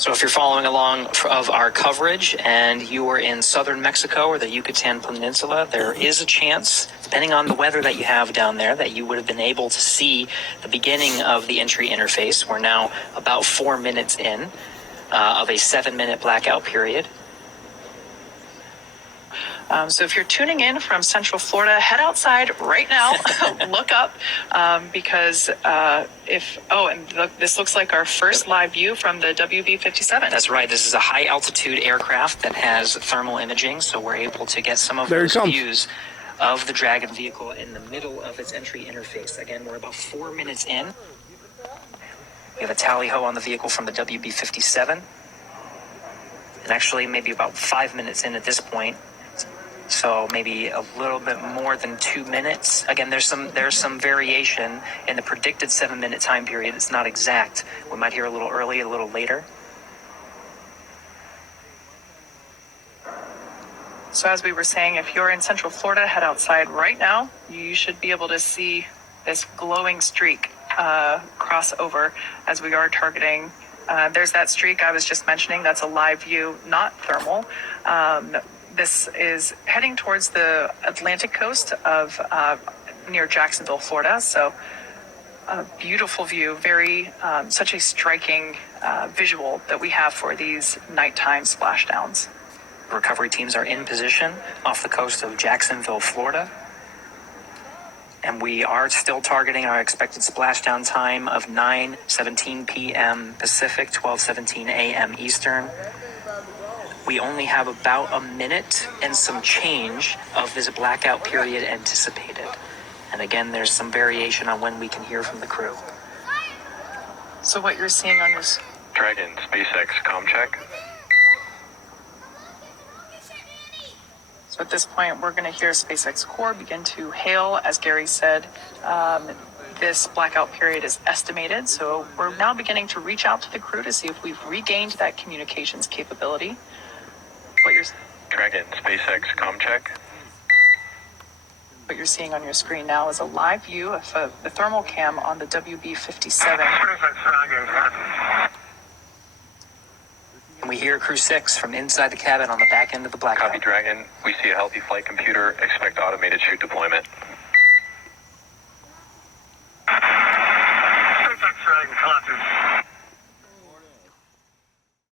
So if you're following along of our coverage and you were in southern Mexico or the Yucatan Peninsula, there is a chance, depending on the weather that you have down there, that you would have been able to see the beginning of the entry interface. We're now about 4 minutes in of a 7-minute blackout period. So if you're tuning in from Central Florida, head outside right now, look up, because this looks like our first live view from the WB-57. That's right. This is a high altitude aircraft that has thermal imaging, so we're able to get some of those views of the Dragon vehicle in the middle of its entry interface. Again, we're about 4 minutes in. We have a tally-ho on the vehicle from the WB-57. And actually maybe about 5 minutes in at this point. So maybe a little bit more than 2 minutes. Again, there's some variation in the predicted 7-minute time period. It's not exact. We might hear a little early, a little later. So as we were saying, if you're in Central Florida, head outside right now. You should be able to see this glowing streak cross over as we are targeting. There's that streak I was just mentioning. That's a live view, not thermal. This is heading towards the Atlantic coast of near Jacksonville, Florida. So a beautiful view, such a striking visual that we have for these nighttime splashdowns. Recovery teams are in position off the coast of Jacksonville, Florida. And we are still targeting our expected splashdown time of 9:17 p.m. Pacific, 12:17 a.m. Eastern. We only have about a minute and some change of this blackout period anticipated. And again, there's some variation on when we can hear from the crew. So what you're seeing on this... Dragon, SpaceX, comm check. So at this point, we're going to hear SpaceX Core begin to hail. As Gary said, this blackout period is estimated. So we're now beginning to reach out to the crew to see if we've regained that communications capability. Dragon, SpaceX, comm check. What you're seeing on your screen now is a live view of the thermal cam on the WB-57. And we hear Crew 6 from inside the cabin on the back end of the blackout. Copy, Dragon. We see a healthy flight computer. Expect automated chute deployment.